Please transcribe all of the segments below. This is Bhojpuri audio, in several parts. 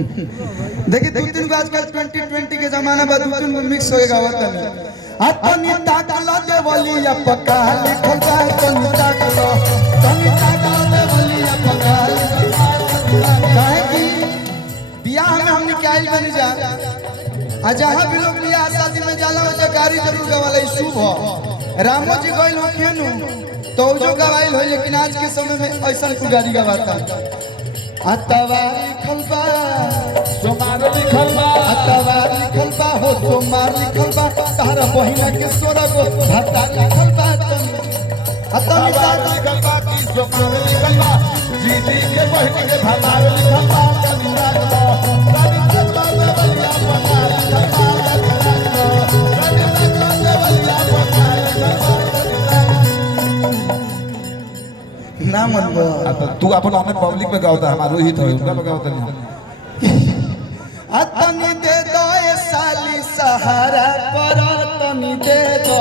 देखिए दो तीन आजकल 2020 के जमाना बाद दो तीन मिक्स होएगा वतन अपनी ताकला देवली या पका लिखल बा तनी ताकलो देवली या पका काहे कि बियाह में हमने क्या ही बनी जा आ जहां भी लोग बियाह शादी में जाला हो गाड़ी जरूर गवाले शुभ हो रामो जी गइल हो केनु तो जो गवाइल हो लेकिन आज के समय में ऐसा कोई गाड़ी गवाता अतवारी खलबा सोमार लिखल बा अतवारी खलबा हो सोमार लिखल बा तारा बहिना के सोरग भत्ता लिखल बा अतवारी लिखल बा की सोमार लिखल बा दीदी के बहिन के भत्ता लिखल बा कभी रात लो कभी रात लो बलिया भत्ता लिखल बा कभी रात लो कभी रात लो बलिया भत्ता लिखल बा ना मन बा तू अपन हमें पब्लिक में गाता हमारो ही था उनका में गाता नहीं अतनी दे दो ए साली सहारा कर तनी दे दो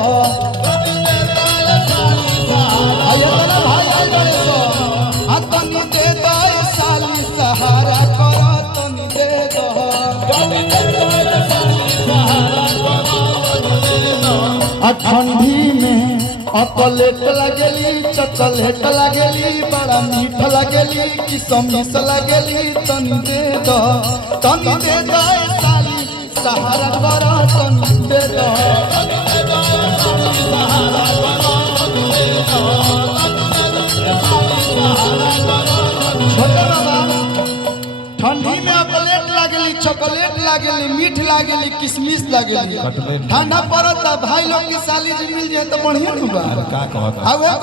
आया ना भाई आया तो अतनी दे दो ए साली सहारा कर तनी दे दो ठंडी में अकलेट लगेली चॉकलेट लगेली बड़ा मीठ लगेली किसमिस लगेली तनी दे दो ए साली सहारा कर तनी दे दो छोटा बाबा ठंडी में अकलेट लगेली चॉकलेट लगेली मीठ लगेली किसमिस लगेली ठंडा पड़ता भाई लोग की साली जी मिल जाए तो बढ़िया होगा का कहता अब वो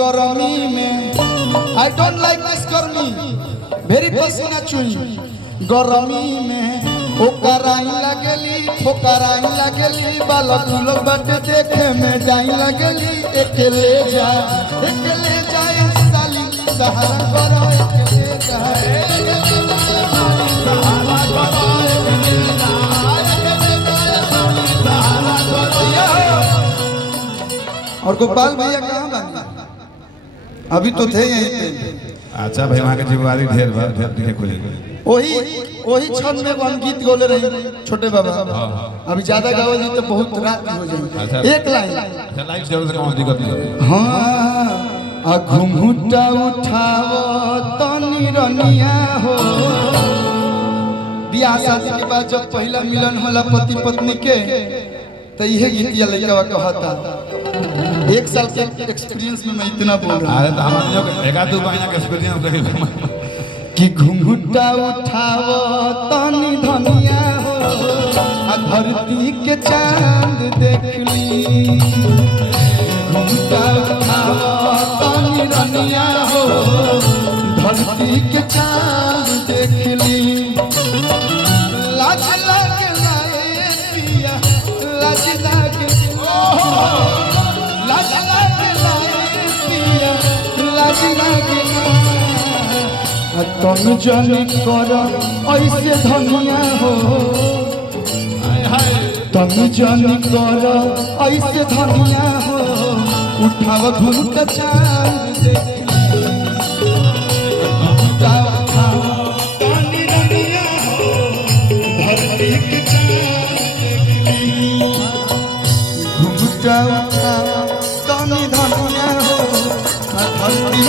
गर्मी में आई डोंट लाइक दिस गर्मी वेरी पसीना चुई गर्मी में ओकराई लगेली ठोकराई लगेली बालक लोग बाटे देखे में जाई लगेली अकेले जाए साली सहारा करो अकेले जाए और गोपाल भैया कहाँ बने अभी तो थे यहीं पे अच्छा भाई वहाँ के जिम्मेवारी ढेर दिखे खुले वही क्षण में हम गीत गोले रहे छोटे बाबा अभी ज्यादा गाओ जी तो बहुत रात हो जाए एक लाइन अच्छा लाइव जरूर से कौन दिक्कत नहीं हाँ घुंघटा उठाओ तनी रनिया हो बियाह शादी के बाद जब पहला मिलन होला पति पत्नी के तो यह गीतिया लड़का कहता एक साल के एक्सपीरियंस में मैं इतना बोल रहा हूँ अरे तो हमारे एक आध दो महीना का एक्सपीरियंस कि घुंघटा उठाओ तनी धनिया हो आ धरती के चांद देख ली घुंघटा उठाओ तनी धनिया हो धरती के चांद देख ली लाज लागे लाए पिया लाज लागे लाज लागे लाए पिया लाज लागे तुम जन कर ऐसे धनिया हो तुम जन कर ऐसे धनिया हो उठाव घुंघट चांद घुंघटा तनी धनिया हो धरती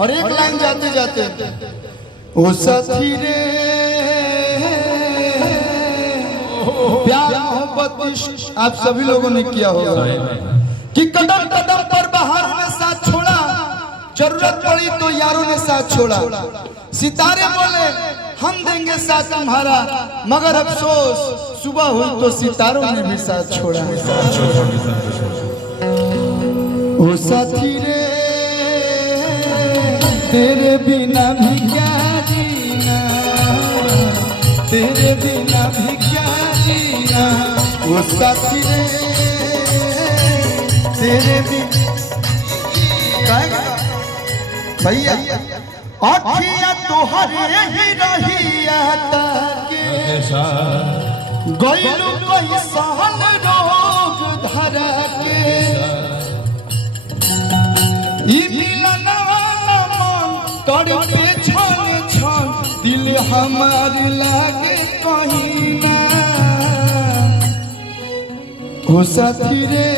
और एक लाइन जाते जाते ओ साथी रे प्यार मोहब्बत आप सभी लोगों ने किया होगा कि कदम कदम पर बहारों ने साथ छोड़ा जरूरत पड़ी तो यारों ने साथ छोड़ा सितारे बोले हम देंगे साथ तुम्हारा मगर अफसोस सुबह हुई तो सितारों ने भी साथ छोड़ा ओ साथी रे तेरे बिना भी क्या जीना तेरे बिना भी क्या जीना वो साथी रे तेरे भी भैया अखिया तोहरे ही रहिया ताके गइलू कोई सहन रोग धरा के ई मिलन मन तड़पे छन छन दिल हमार लागे कहीं ना ओ साथी रे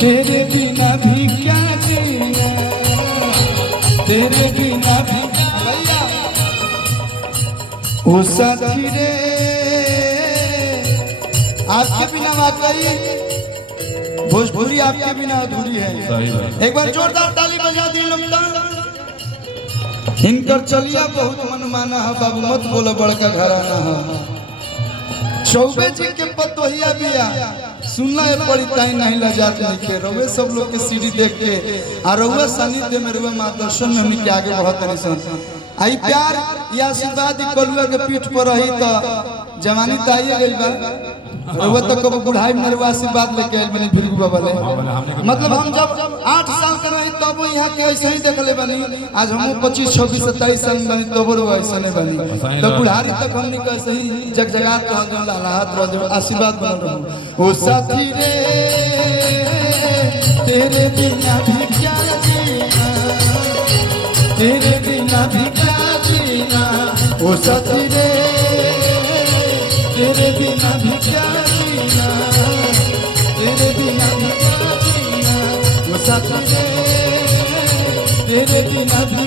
तेरे बिना भी क्या जीना तेरे बिना भी भैया ओ साथी रे आपके बिना वाकई भोजपुरी आपके बिना अधूरी है। एक बार जोरदार ताली बजा दी लोग। इनकर चलिया बहुत मनमाना है बाबू मत बोलो बड़का घराना है। चौबे जी के पतोहिया बिया सुनला है पड़ी ताई नहीं लजात नहीं के रउए सब लोग के सीढ़ी देख के आ रउए सानिध्य में रउए मार्गदर्शन में हमनी के आगे बढ़त नहीं सन। आई प्यार या आशीर्वाद कलुआ के पीठ पर रही तो जवानी तो आइए गई बा रउए तो कब बुढ़ाई में रउआ आशीर्वाद लेके आइल बनी फिर बाबा ले मतलब हम जब 8 साल के रही तब यहाँ के ऐसे ही देखले बनी आज हम 25 26 27 साल बनी तब रउआ ऐसे नहीं बनी तो बुढ़ारी तक हमनी के ऐसे ही जगजगात रह जो लहलहात रह जो आशीर्वाद बनल रहू। ओ साथी रे तेरे बिना भी क्या जीना तेरे बिना भी क्या जीना ओ साथी रे तेरे बिना भी क्या जीना तेरे बिना भी क्या जीना वो साथी रे तेरे बिना भी